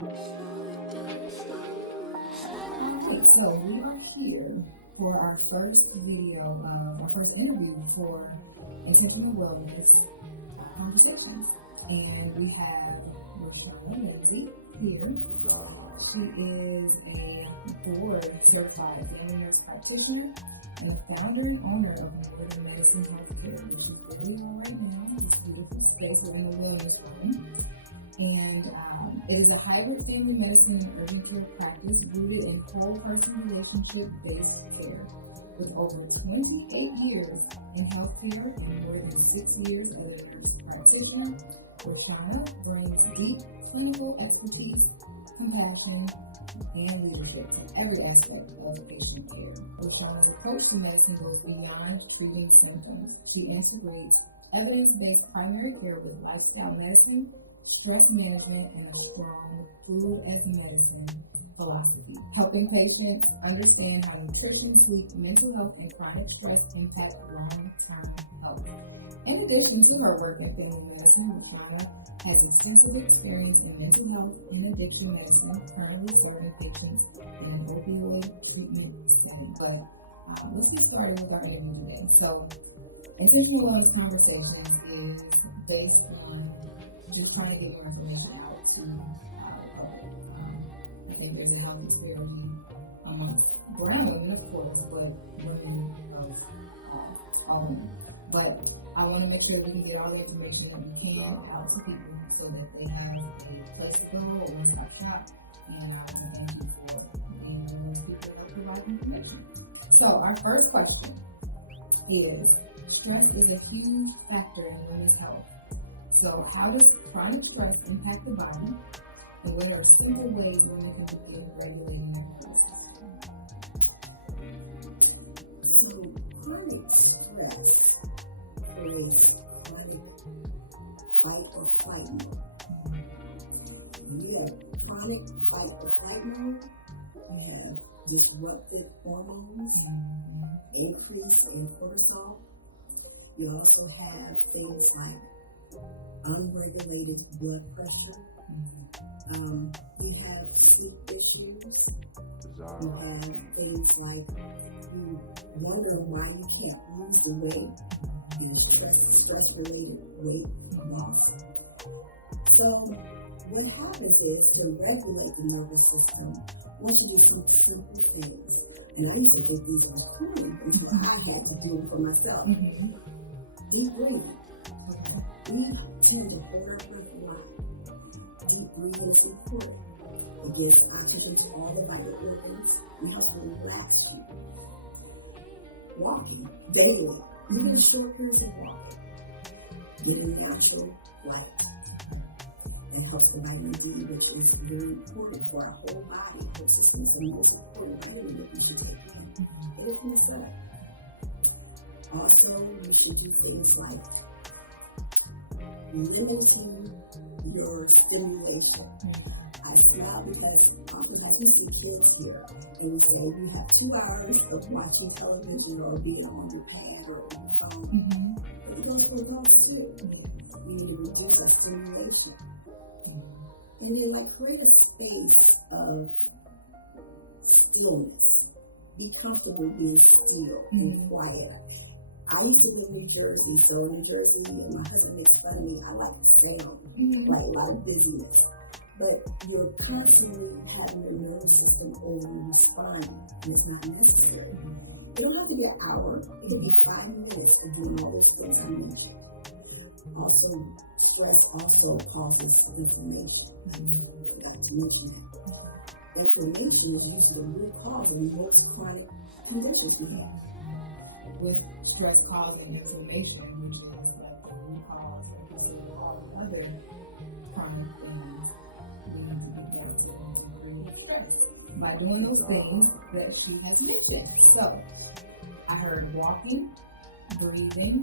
So we are here for our first video, our first interview for Intentional Wellness Conversations. And we have Roshauna Lindsey here. She is a board certified nurse practitioner and founder and owner of Modern Medicine Healthcare, which is where we are right now. This is a beautiful space. We're in the wellness room. And it is a hybrid family medicine and urgent care practice rooted in whole person relationship-based care. With over 28 years in healthcare and more than 6 years as a nurse practitioner, Roshauna brings deep clinical expertise, compassion, and leadership to every aspect of patient care. Roshauna's approach to medicine goes beyond treating symptoms. She integrates evidence-based primary care with lifestyle medicine, stress management, and a strong food as medicine philosophy, helping patients understand how nutrition, sleep, mental health, and chronic stress impact long-term health. In addition to her work in family medicine, Roshauna has extensive experience in mental health and addiction medicine, currently serving patients in an opioid treatment setting. But let's get started with our interview today. So, Intentional Wellness Conversations is based on just trying to get more information out to our public. I think there's a healthy disparity amongst brown women, of course, but women, all women. But I want to make sure we can get all the information that we can out to people so that they have a place to go, a one-stop shop, and thank you for being those people that provide information. So our first question is, stress is a huge factor in women's health. So how does chronic stress impact the body? And what are simple ways women can begin regulating their nervous system? So chronic stress is chronic fight or flight mode. We have chronic fight or flight mode. We have disrupted hormones, increase in cortisol. You also have things like unregulated blood pressure. You have sleep issues. You have things like you wonder why you can't lose the weight. There's stress-related weight loss. So what happens is to regulate the nervous system, once you do some simple things, and I used to think these were cool until I had to do it for myself. Deep breathing. We tend to hold our breath a lot. Deep breathing is important. It gives oxygen to all the vital organs and helps to relax you. Walking daily, even in short periods of walking, getting natural light. It helps the vitamin D, which is very important for our whole body, whole system. So the most important vitamin that we should take in. But it can set up. Also, you should do things like limiting your stimulation. I smile because often I see kids here and we say you have 2 hours of watching television or being on your pad or on your phone. But it goes for adults too. We need to reduce our stimulation. And then create a space of stillness. Be comfortable being still and quiet. I used to live in New Jersey, so in New Jersey, and my husband makes fun of me, I like sound, like a lot of busyness. But you're constantly having your nervous system over-responding, and it's not necessary. It don't have to be an hour, it could be 5 minutes of doing all those things I mentioned. Also, stress also causes inflammation. I forgot to mention that. Inflammation is usually the root cause of most chronic conditions we have. With stress causing inflammation, which is like the root cause of all other chronic things, we need to be able to increase stress by doing those things that she has mentioned. So, I heard walking, breathing,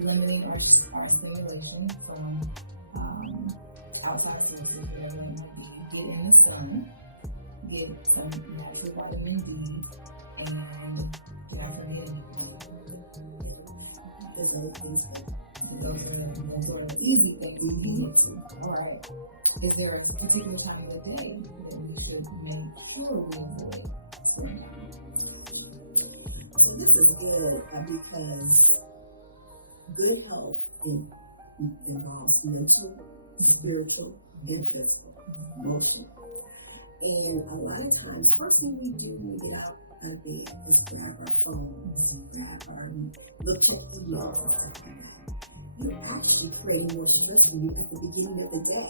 limiting our stimulation from outside sources, whether get in the sun, get some natural vitamin D, and those are the easy things. to. All right. Is there a particular time of the day that we should make sure we avoid slowing down? So this is good because good health involves mental, spiritual, and physical, emotional. And a lot of times, first thing we do when we get out of bed is grab our phones, look, check the emails. You're actually creating more stress for you at the beginning of the day.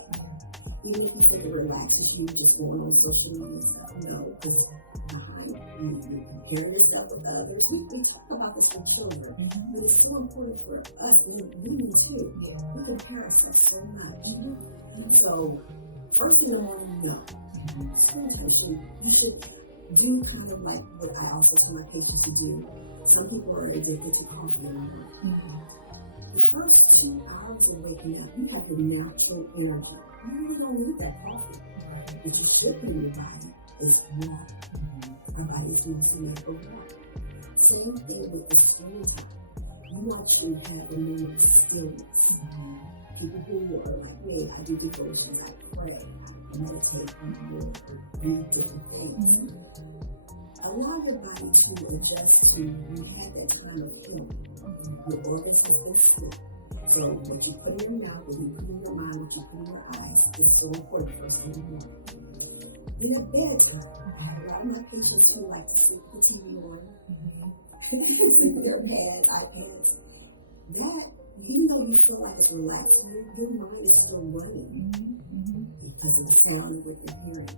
Even if you think it relaxes you, just going on social media and stuff, no, because behind you're comparing yourself with others. We talk about this with children, but it's so important for us, women too. We compare ourselves so much. So, first thing I want to know, you should do kind of like what I also tell my patients to do. Some people are addicted to coffee in the morning. The first 2 hours of waking up, you have the natural energy. You really don't need that coffee. What you should do in your body is water. Our body's doing some medical water. Same thing with the screen time. You actually have a moment of stillness. People who are like me, I do devotions, I pray, I meditate, I read different things. Allow your body to adjust to you have that kind of healing. Your organs has been still. So what you put in your mouth, what you put in your mind, what you put in your eyes is so important first thing in the morning. In the bedtime, I have a lot of my patients who like to sleep with the TV on, sleep with their pads, iPads. That, even though you feel like it's relaxed, your mind is still running because of the sound of what you're hearing.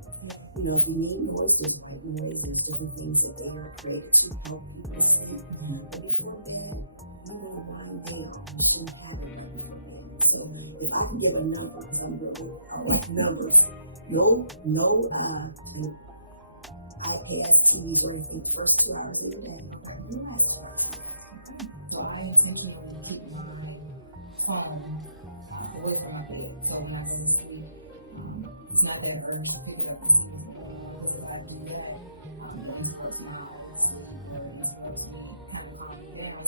You know, if you need noise, there's white noise, there's different things that they are created to help people sleep. But before bed, you want to wind down. You shouldn't have it right before bed. So if I can give a number, because I like numbers, no iPads, TVs, or anything the first 2 hours of the day. So I intentionally keep my phone away from my bed. So when I go to sleep, it's not that urge to pick it up and see it. Because if I do that, it starts my eyes, it starts kind of calm me down.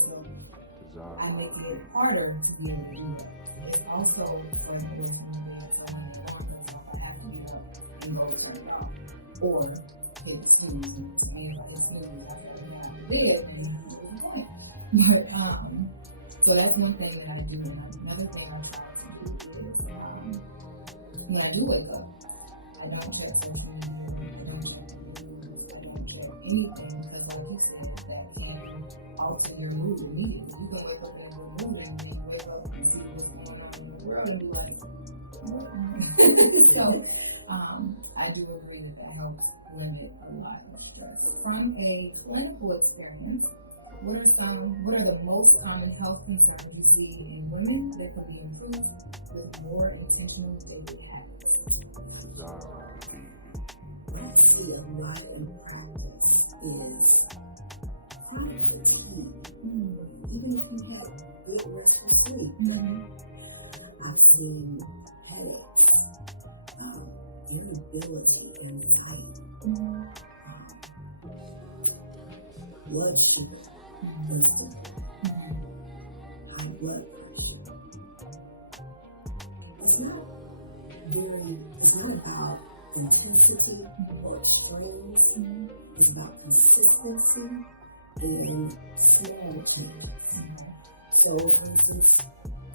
So I make it harder to be able to do that. It's also starting to work for me. So when the alarm goes off, I have to get up and go turn it off. Or hit the snooze and maybe I hit snooze, I have to get out of bed and do the point. But, so that's one thing that I do. And another thing I try to do is, when I do wake up, I don't check social media, I don't check news, I don't check anything, because like you said, that can alter your mood immediately. You can wake up in a good mood and then you wake up and see what's going on in the world and you're like, what? So, I do agree that helps limit a lot of stress. From a clinical experience, what are the most common health concerns you see in women that can be improved with more intentional daily habits? I see a lot in practice is chronic fatigue. Even if you have good restful sleep, I've seen headaches, irritability, anxiety, blood sugar. High blood pressure. It's not about intensity or extremes. It's about consistency and small changes. So, for instance,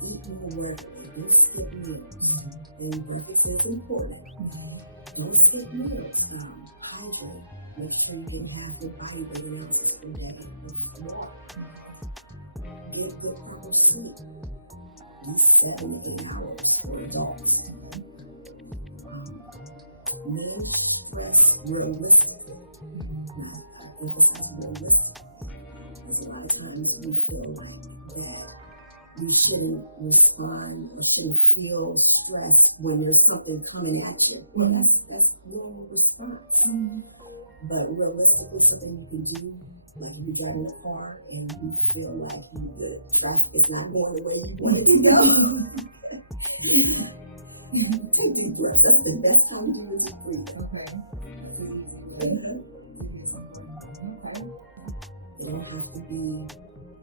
eating regularly, don't skip meals. And breakfast is important. Don't skip meals. Hydrate. Make sure you get half your body weight ounces per day with water. Get good proper sleep. At least 7 to 8 hours for adults. Manage stress realistically. Now, I emphasize realistic. Because a lot of times we feel like that you shouldn't respond or shouldn't feel stress when there's something coming at you. Well, that's normal response. But realistically, something you can do, like if you're driving a car and you feel like the traffic is not going the way you want it to go. Take deep breaths. That's the best time to do it, deep breathing. Okay. It don't have to be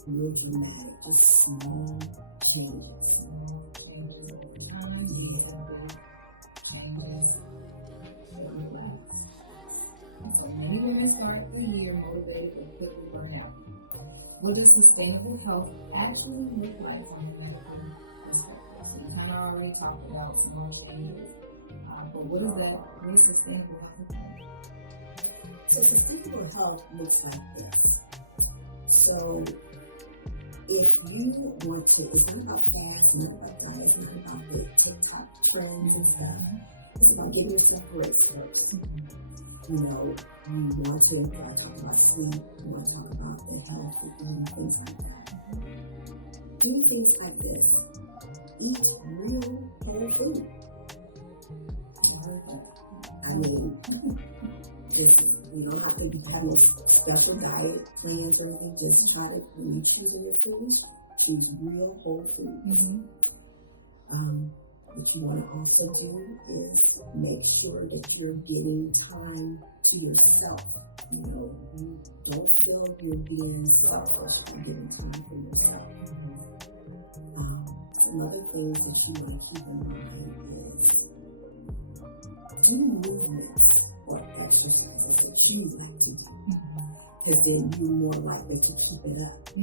real dramatic, just small changes. Small changes over time. what does sustainable health actually look like from a medical perspective? So we kind of already talked about small changes, but what is sustainable health look like? So sustainable health looks like this. So if you want to, it's not about fast, not about diet, it's not about the TikTok trends and stuff. It's about giving yourself grace first. You know, you want to talk about sleep, you want to talk about the health and things like that. Do things like this. Eat real whole food. I mean, you don't have to have no special diet plans or anything. Just try to, when you're choosing your foods, choose real whole foods. What you want to also do is make sure that you're giving time to yourself. You know, you don't feel you're being selfish by giving time for yourself. Some other things that you want to keep in mind is do movements or exercises that you like to do. Because then you're more likely to keep it up. So,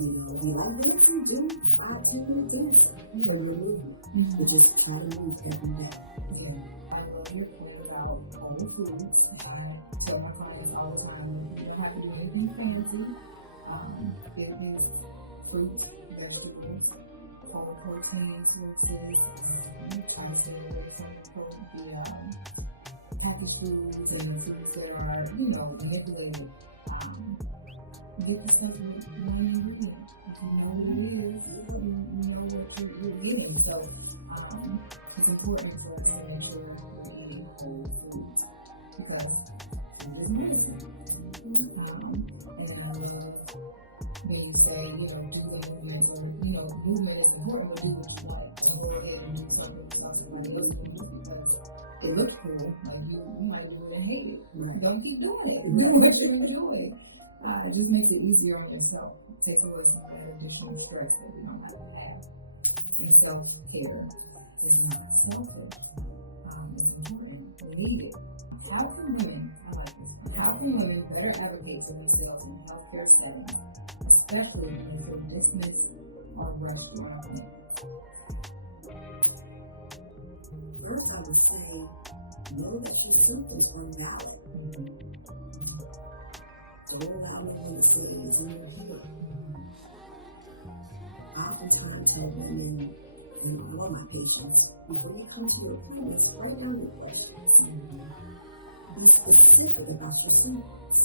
you know, we like dancing, do 5-10 minute dancing for your movement. But just try to move every day. I love your point about whole foods. I tell my clients all the time, you don't have to do anything fancy. It is fruits, vegetables, whole protein sources. Try to stay away from the packaged foods and the foods that are, you know, manipulated. Get the stuff you know what it is. If you know what it is, you know what you're getting. So it's important for us to make sure we're eating whole foods because food is medicine. And I love when you say, you know, do the movement, or, you know, movement is important, but do what you like. Don't go ahead and do something somebody else can do because it looks cool. Like you might do it and hate it. Right. Don't keep doing it. Do what you enjoy. It just makes it easier on yourself. It takes away some of that additional stress that we don't have to have. And self-care is not selfish. It's important. We need it. How can women, I like this one, how can women better advocate for themselves in healthcare settings, especially when they're dismissed or rushed to an appointment? First, I would say, know that your symptoms are valid. Don't allow anyone to say that it's not here. Oftentimes, I have women and all of my patients, before you come to your appointments, write down your questions. Be specific about your symptoms.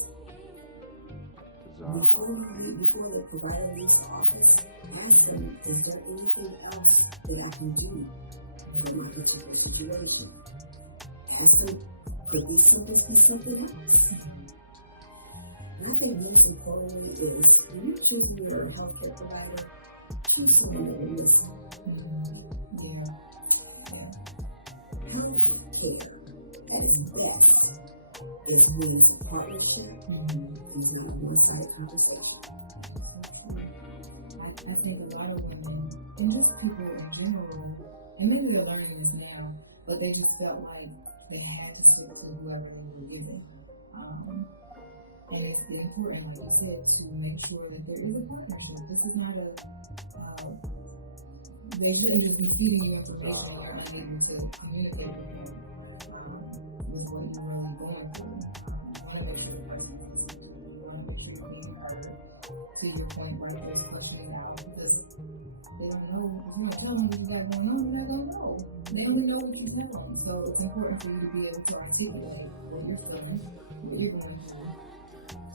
Before the provider leaves the office, ask them, is there anything else that I can do for my particular situation? Ask them, could these symptoms be something else? And I think most importantly is when you choose your healthcare provider, choose someone that will listen. Healthcare at its best is when it's a partnership. It's not a one-sided conversation. I think a lot of women, and just people in general, and maybe they're learning this now, but they just felt like they had to stick to whoever they were giving. And it's important, like you said, to make sure that there is a partnership. This is not they shouldn't just be feeding you information and you're not able to communicate with them with what you're really going through. You want to make sure the person is, you want to make sure you're being heard. To your point, write those questions out because they don't know. If you don't tell them what you got going on, they're not going to know. They only know what you tell them. So it's important for you to be able to articulate what you're feeling, what you're going through.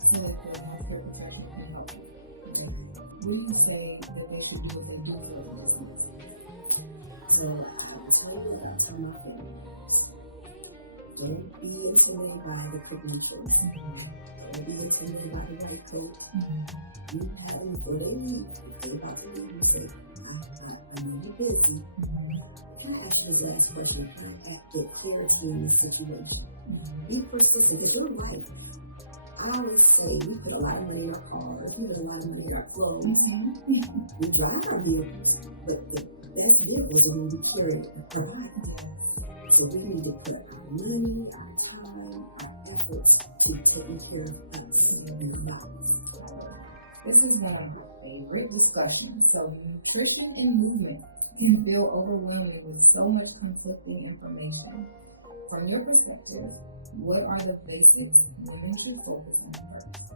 So that the healthcare professional can help you. Like, when you say that they should do what they do for the business. So I was told about some of my families. Don't be intimidated by the credentials. Don't be intimidated by the white coat. You have an ability to say about the lead. You say, I know you're busy. Can I ask you the last question? Can I get clarity in this situation? Be persistent because you're right. I always say we put a lot of money in our cars, we put a lot of money in our clothes, we drive our vehicles, but the best vehicles are when we carry the provider. So we need to put our money, our time, our efforts to taking care of us and our lives. This is one of my favorite discussions. So nutrition and movement can feel overwhelming with so much conflicting information. From your perspective, what are the basics women should focus on first?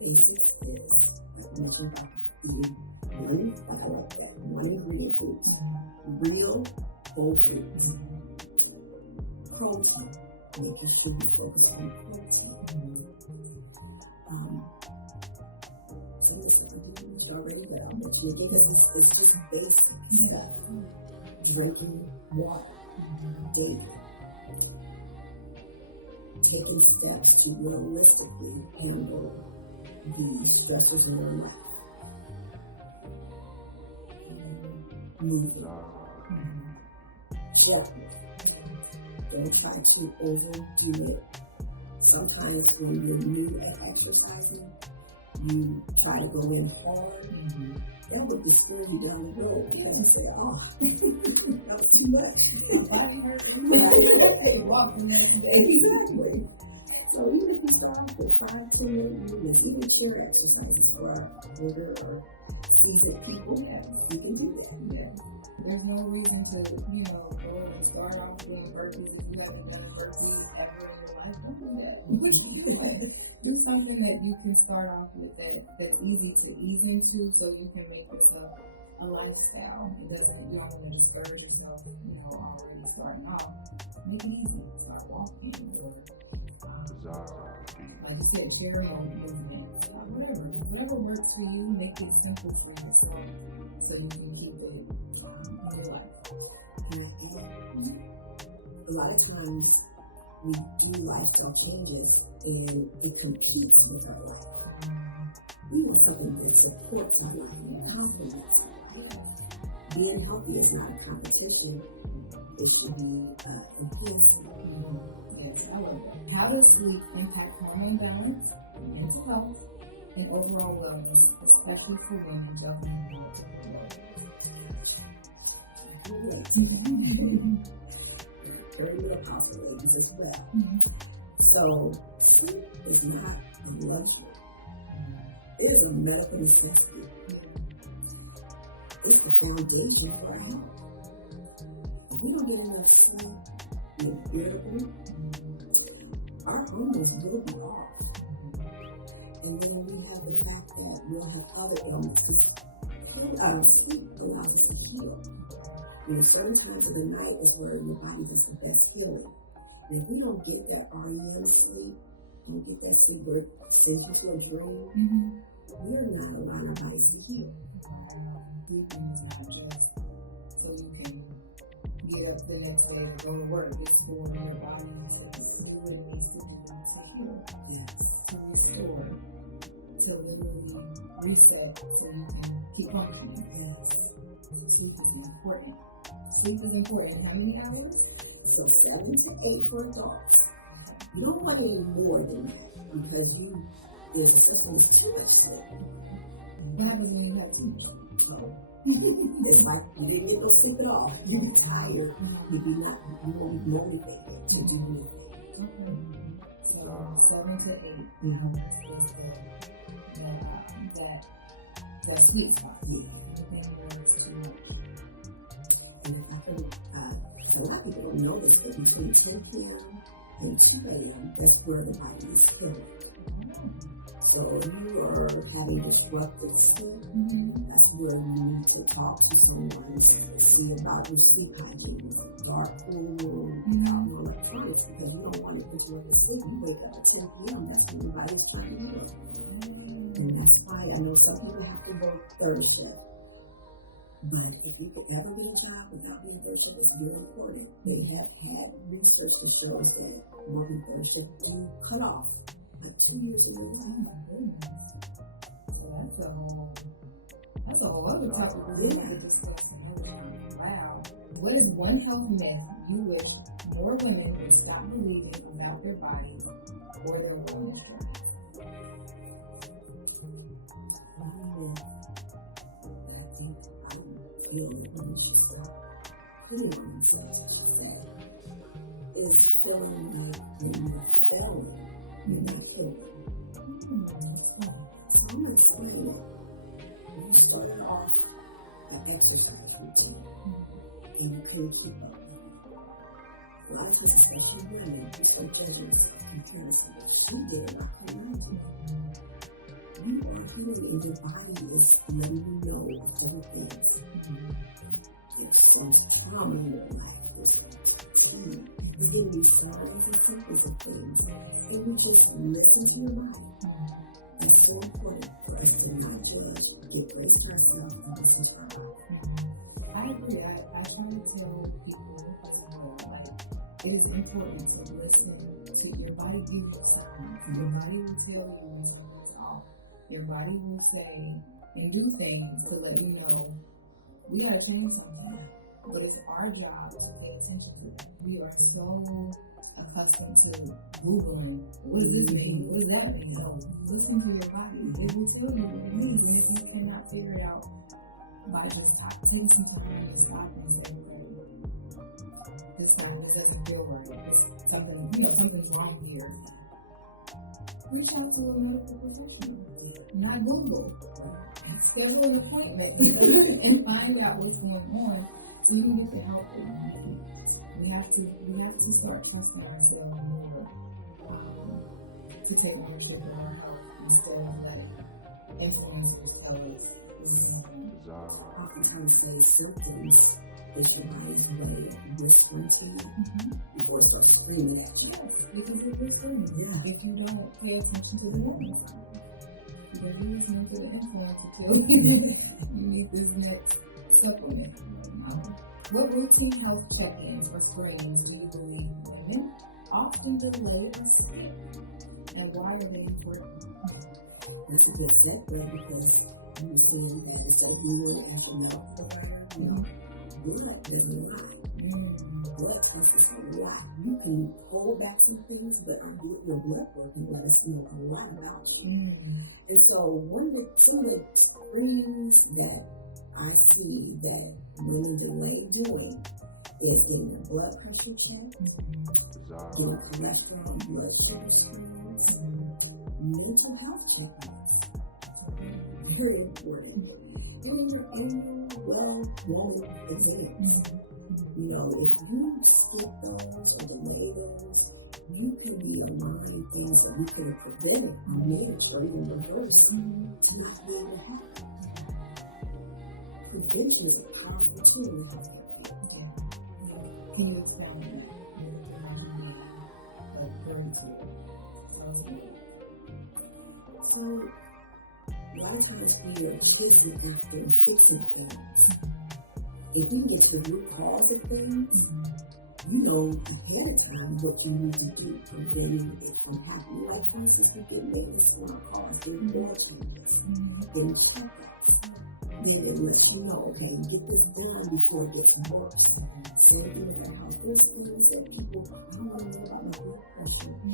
Basics is, like I mentioned, about eating one, like I like that, one ingredient foods, real whole foods, protein, making sure you focus on protein. Some of the stuff I do mention already, but I'll mention it again because it's just basic stuff. Drinking water daily. Taking steps to realistically handle the stressors in your life. Moving. Gently. Don't try to overdo it. Sometimes when you're new at exercising, you try to go in hard. That would disturb you down the road because you say, oh, that was too much. My body hurt. Walk the next day. Exactly. So even if you start off with 5-10 minute movements, even chair exercises for older or seasoned people, you can do that. Yeah. There's no reason to, go and start off doing burpees if you haven't done a burpee ever in your life. Don't do that. What are you doing? Do something that you can start off with that's easy to ease into, so you can make this a lifestyle. You don't want to discourage yourself, already starting off. Make it easy. Start walking or like you said, share movements, whatever works for you. Make it simple for yourself so you can keep it in your life. A lot of times we do lifestyle changes and it competes with our life. We want something that supports our life and complements. Being healthy is not a competition. It should be enhancement. Yes, I love that. How does sleep impact hormone balance, mental health, and overall wellness, especially for women juggling Very little possibilities as well. So sleep is not a luxury. It is a medical necessity. It's the foundation for our health. If we don't get enough sleep, irritable, our hormones will be off. And then we have the fact that we'll have other ailments because sleep allows us to heal. Certain times of the night is where your body gets the best healing. And if we don't get that REM sleep, don't get that sleep where it sends you to a dream, we're not allowing our bodies to heal. Sleeping is not just so you can get up the next day and go to work. It's for your body to do what it needs to do to heal, to restore, to literally reset so you can keep functioning. Sleep is important. Sleep is important. How many hours? So 7 to 8 for adults. You don't want any more than that because there's a system that's too much sleep. What happens when you have too much? So it's like you didn't get no sleep at all. You're tired. You won't be motivated to do anything. So 7 to 8. That sweet spot. Everything works too much. And I think a lot of people don't know this, but between 10 p.m. and 2 a.m., that's where the body is healing. So if you are having disrupted sleep, that's where you need to talk to someone to see about your sleep hygiene. Dark room, no electronics, because you don't want to interrupt the sleep. You wake up at 10 p.m., that's when your body's trying to heal. And that's why I know some people have to work third shift. But if you could ever get a job without being third shift, it's very important. They have had research that shows that working third shift do cut off like 2 years of your life. So that's a whole other topic. Wow. What is one health myth you wish more women would stop believing about their bodies or their wellness journeys? I think women should stop putting on themselves, she said, is filling in the falling in that feeling. exercise routine, and you couldn't keep up. A lot of times, especially women, we start judging ourselves, comparison. She did it, I couldn't do it. You are healing, and your body is letting you know other things. There's some trauma in your life. There's giving you signs and symptoms of things, and you just listen to your body. That's so important for us to not judge, give grace to ourselves, and listen to our body. I agree. I try to tell people as well, like, it is important to listen to your body. Give you signs. Your body will tell you when something's off. Your body will say and do things to let you know we gotta change something. But it's our job to pay attention to it. We are so accustomed to Googling. What does this mean? What does that mean? So listen to your body. It will tell you what it means. And if you cannot figure it out by just taking some time to stop and say, okay, this doesn't feel right. It's something, something's wrong here. Reach out to a medical professional. Not Google. Schedule an appointment and find out what's going on so you can get the help that you need. We have to start trusting ourselves more to take ownership of our health instead of like influencers tell us what's going on. Oftentimes they symptoms that your body's way of whispering to you before it starts screaming at you. Yes, because it's whispering. Yeah. If you don't pay attention to the warning signs. Because you're listening to the influencer tell you you need this next supplement. What routine health check-ins or screenings do you believe women often delay or skip? And why are they important? That's a good step there because you were saying that it's like you were at the medical provider, blood doesn't lie. Blood tests is a lie. You can hold back some things, but your blood work can let us know a lot about you. And so some of the screenings that I see that women delay doing is getting their blood pressure checked, getting cholesterol and blood sugar screens, mental health checkups. Very important. And your annual well-woman exams. If you skip those or delay those, you can be allowing things that we could have prevented or managed or even reversed to not be able to happen. Prevention is a powerful tool in health. Can you expound on that? Like, very tool. So, a lot of times when you're chasing after and fixing things, if you get to the root cause of things, you know ahead of time what you need to do to prevent it from happening. Like, for instance, we get maintenance on our cars, getting oil changes, getting checkups. Then it lets you know, okay, get this done before it gets worse. Same thing with our health insurance that people, I don't know about my blood pressure. I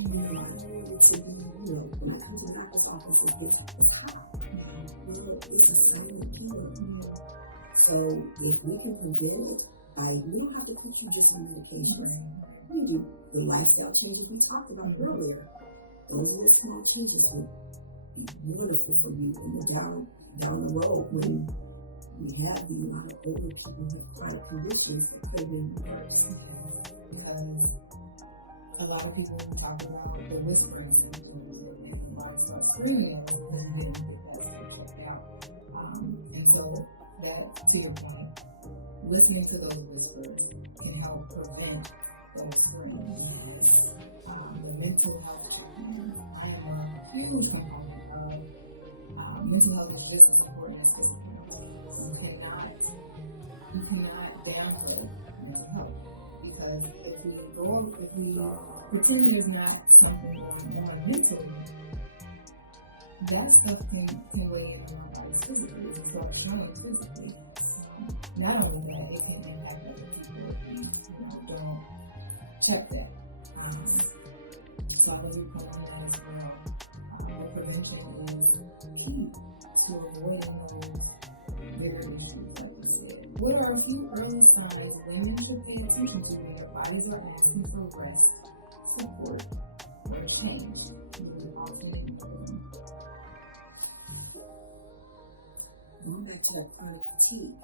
need to be, when I come to the doctor's office, it's hot. It's a silent killer. So if we can prevent it, we don't have to put you just on medication. We do the lifestyle changes we talked about earlier. Those little small changes will be wonderful for you when you're down the road when you have a lot of older people with chronic conditions that could have been worse. Because a lot of people talk about the whispering symptoms and body starts screaming at us and then get that stuff checked out. And so that, to your point, listening to those whispers can help prevent those screams. The mental health treatment, I am a huge component of mental health is just as important as physical health. You cannot downplay mental health because if you pretend there's not something going on mentally, that stuff can weigh in on our bodies physically. It starts showing physically. Not only that, it can impact other people if you don't check that. So I believe on that as well. Prevention is key to avoiding those bigger issues like you said. What are a few early signs women should pay attention to when their bodies are asking for rest, support, or change? Going back to that chronic fatigue,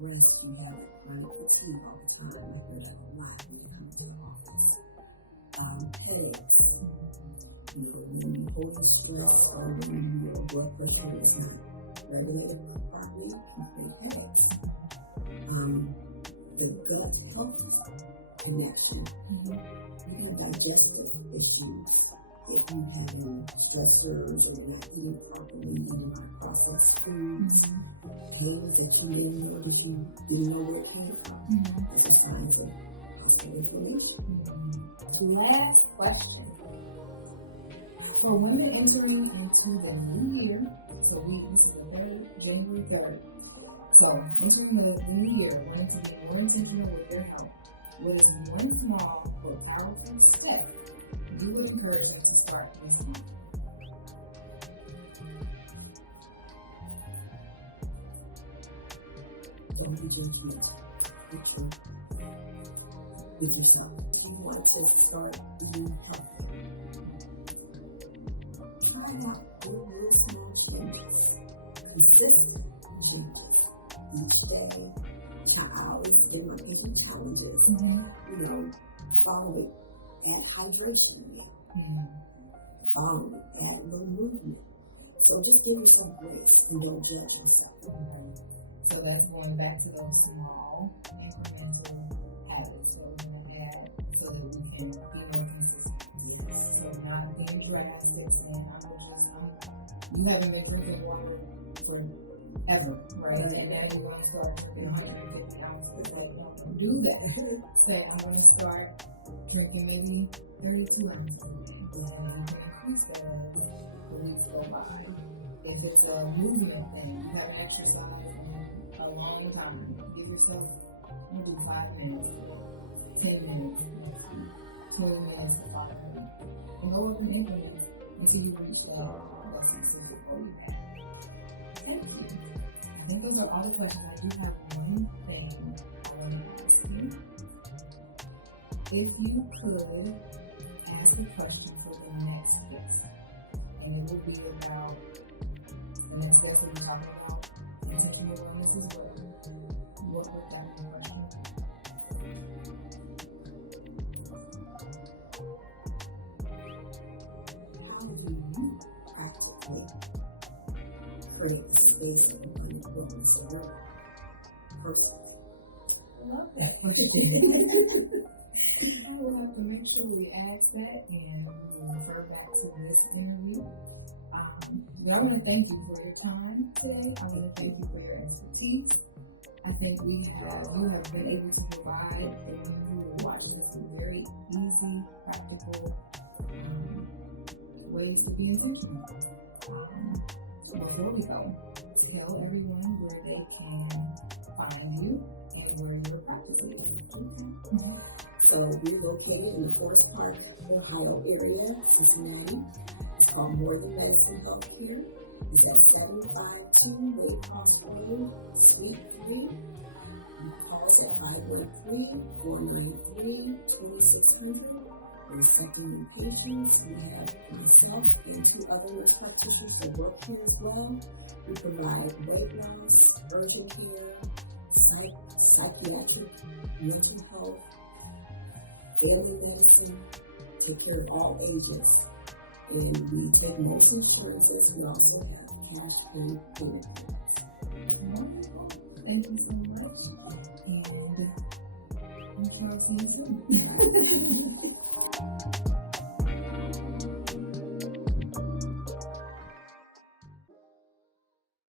rest, you have chronic fatigue all the time. I hear that a lot when you come to the office. Headaches. You know, when you hold the stress or when your blood pressure is not regulated properly, you get headaches. The gut health connection. You have digestive issues. If you have any stressors or you're not eating properly, eating processed foods, pains that you didn't know that you didn't know where it came from. That's a sign of hospital inflammation. Last question. So when we're entering into the new year, this is the 3rd, January 3rd. So entering the new year, wanting to be more intentional with their health, what is one small but powerful step you would encourage them to start this month? Don't be gentle with yourself. If you want to start eating healthy, try out little small changes, consistent changes each day. I always give my patient challenges. You know, follow it, add hydration again. Follow it, add a little movement. So just give yourself grace and don't judge yourself. So that's going back to those small incremental habits. So we're going to add so that we can be more consistent. Yes. So not being drastic, saying you haven't been drinking water forever, right? And then you want to start drinking 150 ounces. Like, don't do that. Say, I'm going to start drinking maybe 32 ounces a day. And you can increase that as the weeks go by. If it's a movement thing, you haven't exercised in a long time, give yourself maybe 5 minutes, 10 minutes, 20 minutes to 5 minutes. And go up in increments until you reach the specific goal you have. Thank you. I think those are all the questions. I do have one thing I want to ask you. If you could ask a question for the next guest, and it will be about the next guest that we're talking about, intentional wellness as well, what would that be question? How do you practically create the space of unemployment for your person? I love that question. I will have to make sure we ask that and we'll refer back to this interview. But I want to thank you for your time today. I want to thank you for your expertise. I think you have been able to provide anyone who will watch this very easy, practical ways to be intentional. So before we go, tell everyone where they can find you and where your practice is. So we're located in the Forest Park, Ohio area, Cincinnati. It's called More Than Medicine Healthcare. It's at 752 Waycross Road, Suite 3. You can call us at 513-493-2600. We're accepting new patients. We have myself and 2 other nurse practitioners that work here as well. We provide weight loss, urgent care, psychiatric, mental health, family medicine, take care of all ages. And we take most insurances. We also have cash pay benefits. Wonderful. Thank you so